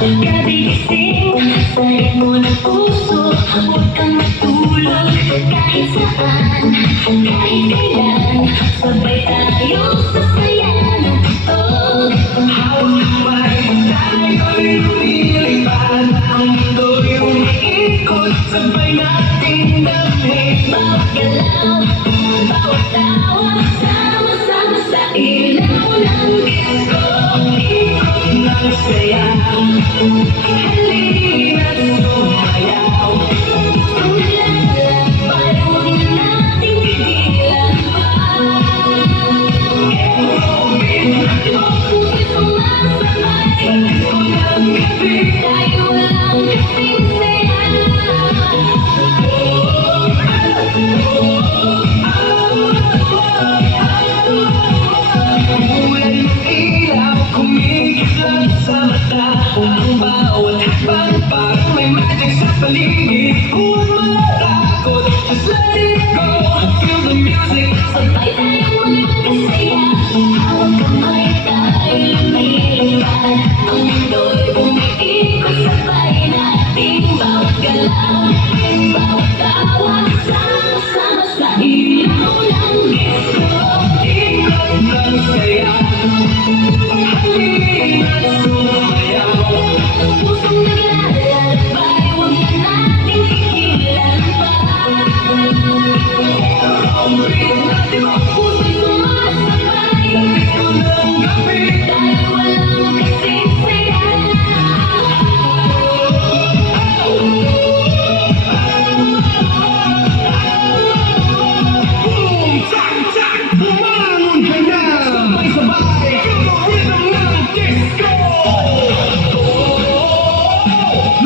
Kabigising, salit mo ng puso. Huwag kang matulog kahit saan, kahit kailan. Sabay tayo sa saya ng tugtog. Hawak kamay, tayo'y lumilipad. Ang mundo'y umiikot, sabay nating damhin. Bawat galaw, bawat tawa, sama-sama sa ilaw ng disco. Ikot ng saya, halina't sumayaw. Ang lalakbay, huwag na nating pigilan pa. Aerobic, Puso'y sumasabay, sa disco ng gabi. tayo lang kasing saya. Kulay ng ilaw, kumikislap sa mata. Ang bawat hakbang parang may magic sa paligid. Huwag malatakot, just let it go. Feel the music. Sabay tayong magkasaya, hawak kamay tayo'y lumilipad. Ang mundo'y umiikot, sabay nating bawat galaw, bawat tawa, sama-sama sa ilaw ng disco. Ikot ng saya, halina't sumayaw. Pusong naglalakbay, huwag na nating pigilan pa. Aerobic, Puso'y sumasabay, disco ng gabi. tayo walang kasing saya. Boom, tak, tak, bumangon ka na. Sabay-sabay, feel the rhythm ng disco.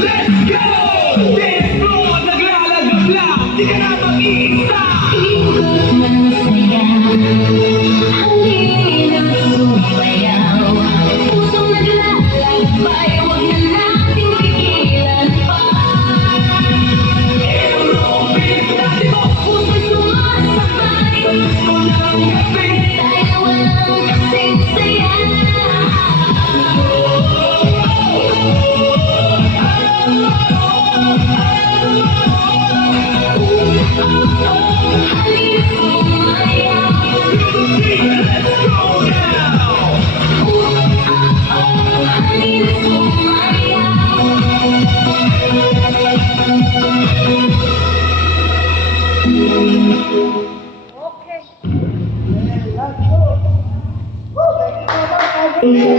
Let's go! Dance floor, naglalagab lang. Di ka na mag-iisa. Ikot ng saya, halina't sumayaw. Pusong naglalakbay, huwag na nating pigilan pa. Aerobic, dati mo. Puso'y sumasabay, Disco ng gabi. tayo walang kasing saya. Halina't sumayaw. Let's go now. Halina't sumayaw. Okay. Let's go. Woo! Thank you so much, Alvin.